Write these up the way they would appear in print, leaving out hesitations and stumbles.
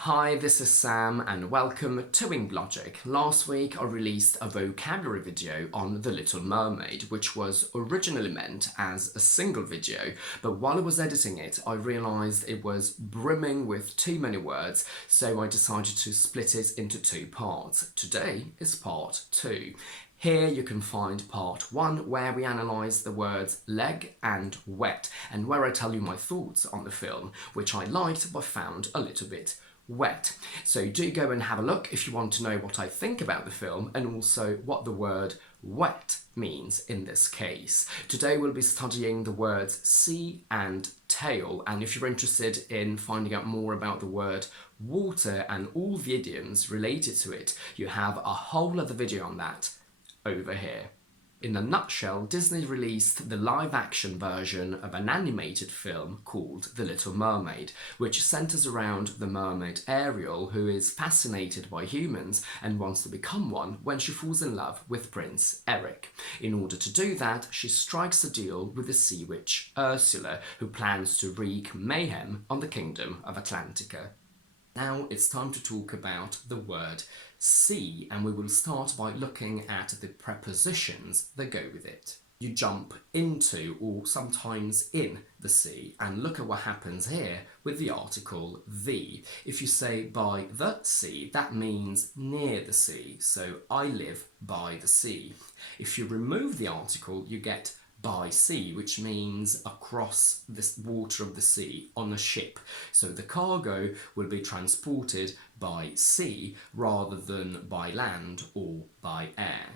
Hi, this is Sam and welcome to Winged Logic. Last week I released a vocabulary video on The Little Mermaid, which was originally meant as a single video, but while I was editing it I realised it was brimming with too many words, so I decided to split it into two parts. Today is part 2. Here you can find part 1 where we analyse the words leg and wet, and where I tell you my thoughts on the film, which I liked but found a little bit wet. So do go and have a look if you want to know what I think about the film and also what the word wet means in this case. Today we'll be studying the words sea and tail, and if you're interested in finding out more about the word water and all the idioms related to it, you have a whole other video on that over here. In a nutshell, Disney released the live-action version of an animated film called The Little Mermaid, which centres around the mermaid Ariel, who is fascinated by humans and wants to become one when she falls in love with Prince Eric. In order to do that, she strikes a deal with the sea witch Ursula, who plans to wreak mayhem on the kingdom of Atlantica. Now it's time to talk about the word sea, and we will start by looking at the prepositions that go with it. You jump into or sometimes in the sea, and look at what happens here with the article the. If you say by the sea, that means near the sea, so I live by the sea. If you remove the article, you get by sea, which means across the water of the sea on a ship. So the cargo will be transported by sea rather than by land or by air.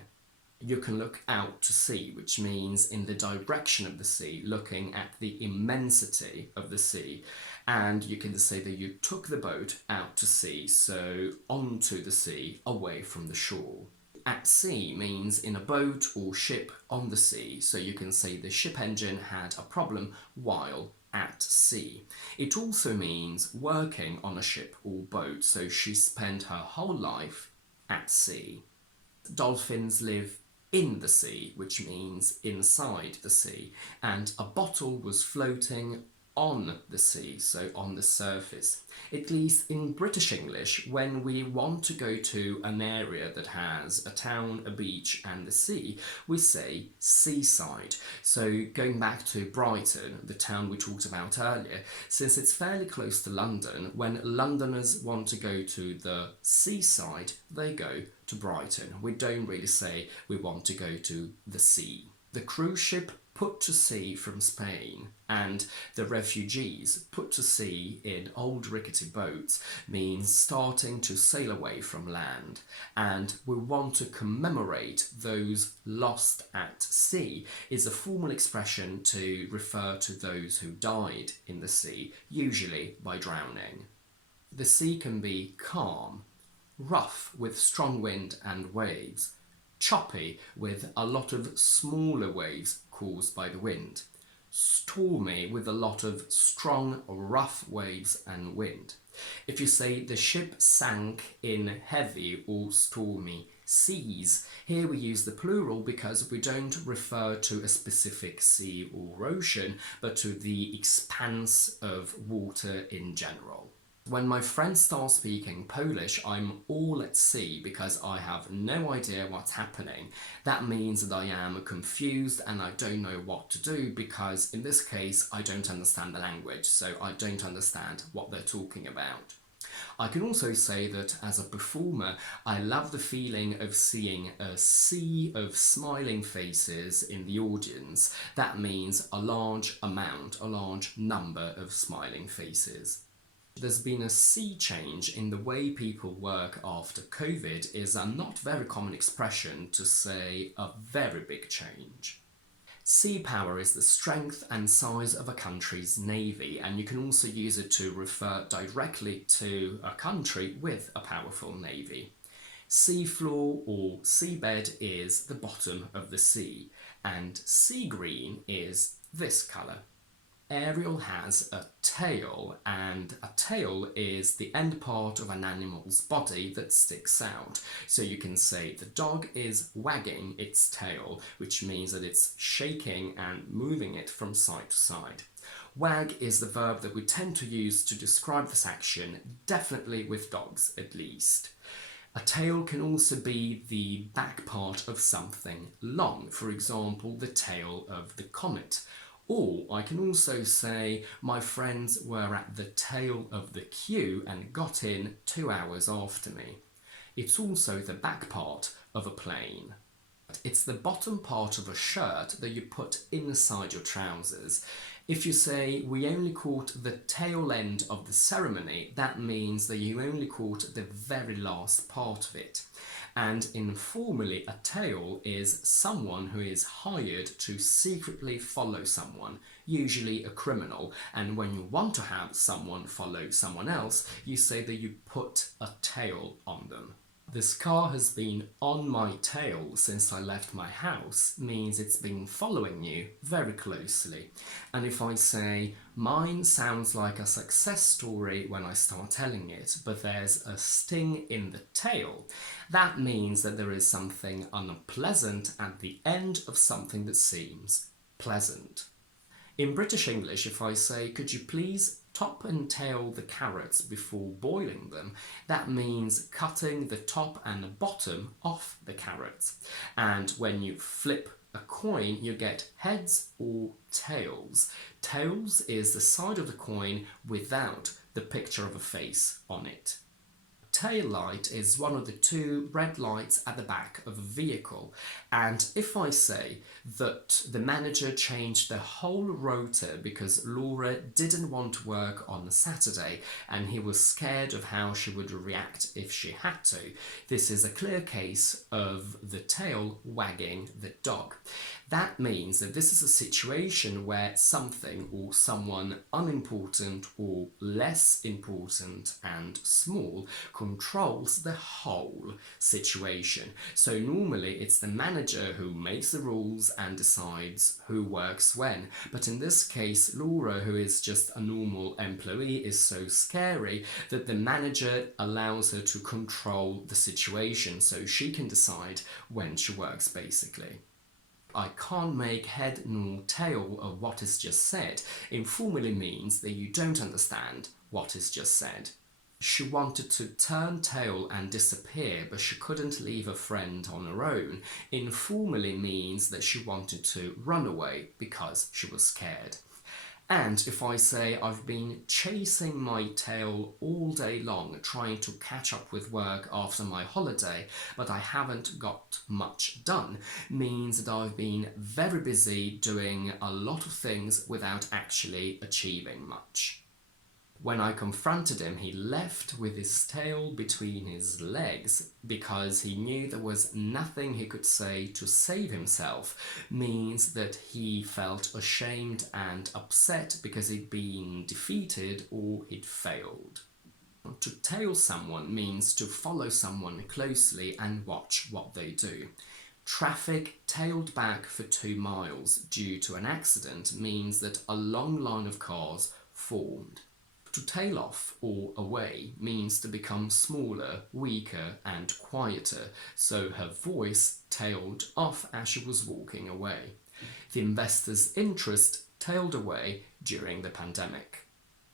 You can look out to sea, which means in the direction of the sea, looking at the immensity of the sea. And you can say that you took the boat out to sea, so onto the sea, away from the shore. At sea means in a boat or ship on the sea, so you can say the ship engine had a problem while at sea. It also means working on a ship or boat, so she spent her whole life at sea. Dolphins live in the sea, which means inside the sea, and a bottle was floating on the sea, so on the surface. At least in British English, when we want to go to an area that has a town, a beach and the sea, we say seaside. So going back to Brighton, the town we talked about earlier, since it's fairly close to London, when Londoners want to go to the seaside, they go to Brighton. We don't really say we want to go to the sea. The cruise ship put to sea from Spain and the refugees put to sea in old rickety boats means starting to sail away from land, and we want to commemorate those lost at sea is a formal expression to refer to those who died in the sea, usually by drowning. The sea can be calm, rough with strong wind and waves, choppy with a lot of smaller waves caused by the wind, stormy with a lot of strong, rough waves and wind. If you say the ship sank in heavy or stormy seas, here we use the plural because we don't refer to a specific sea or ocean, but to the expanse of water in general. When my friends start speaking Polish, I'm all at sea because I have no idea what's happening. That means that I am confused and I don't know what to do because in this case I don't understand the language, so I don't understand what they're talking about. I can also say that as a performer, I love the feeling of seeing a sea of smiling faces in the audience. That means a large amount, a large number of smiling faces. There's been a sea change in the way people work after COVID is a not very common expression to say a very big change. Sea power is the strength and size of a country's navy, and you can also use it to refer directly to a country with a powerful navy. Seafloor or seabed is the bottom of the sea, and sea green is this colour. Ariel has a tail, and a tail is the end part of an animal's body that sticks out. So you can say the dog is wagging its tail, which means that it's shaking and moving it from side to side. Wag is the verb that we tend to use to describe this action, definitely with dogs at least. A tail can also be the back part of something long, for example, the tail of the comet. Or I can also say my friends were at the tail of the queue and got in 2 hours after me. It's also the back part of a plane. It's the bottom part of a shirt that you put inside your trousers. If you say, we only caught the tail end of the ceremony, that means that you only caught the very last part of it. And informally, a tail is someone who is hired to secretly follow someone, usually a criminal. And when you want to have someone follow someone else, you say that you put a tail on them. This car has been on my tail since I left my house means it's been following you very closely. And if I say, mine sounds like a success story when I start telling it, but there's a sting in the tail, that means that there is something unpleasant at the end of something that seems pleasant. In British English, if I say, could you please top and tail the carrots before boiling them, that means cutting the top and the bottom off the carrots. And when you flip a coin, you get heads or tails. Tails is the side of the coin without the picture of a face on it. Tail light is one of the two red lights at the back of a vehicle, and if I say that the manager changed the whole rota because Laura didn't want to work on Saturday and he was scared of how she would react if she had to, this is a clear case of the tail wagging the dog. That means that this is a situation where something or someone unimportant or less important and small controls the whole situation. So normally it's the manager who makes the rules and decides who works when. But in this case, Laura, who is just a normal employee, is so scary that the manager allows her to control the situation so she can decide when she works, basically. I can't make head nor tail of what is just said informally means that you don't understand what is just said. She wanted to turn tail and disappear, but she couldn't leave a friend on her own. Informally means that she wanted to run away because she was scared. And if I say I've been chasing my tail all day long trying to catch up with work after my holiday, but I haven't got much done, means that I've been very busy doing a lot of things without actually achieving much. When I confronted him, he left with his tail between his legs because he knew there was nothing he could say to save himself, means that he felt ashamed and upset because he'd been defeated or he'd failed. To tail someone means to follow someone closely and watch what they do. Traffic tailed back for 2 miles due to an accident means that a long line of cars formed. To tail off or away means to become smaller, weaker and quieter, so her voice tailed off as she was walking away. The investor's interest tailed away during the pandemic.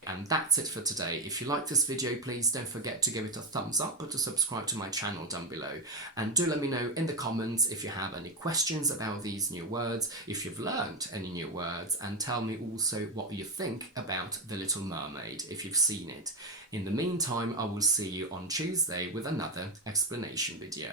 And that's it for today. If you like this video, please don't forget to give it a thumbs up or to subscribe to my channel down below. And do let me know in the comments if you have any questions about these new words, if you've learned any new words, and tell me also what you think about The Little Mermaid, if you've seen it. In the meantime, I will see you on Tuesday with another explanation video.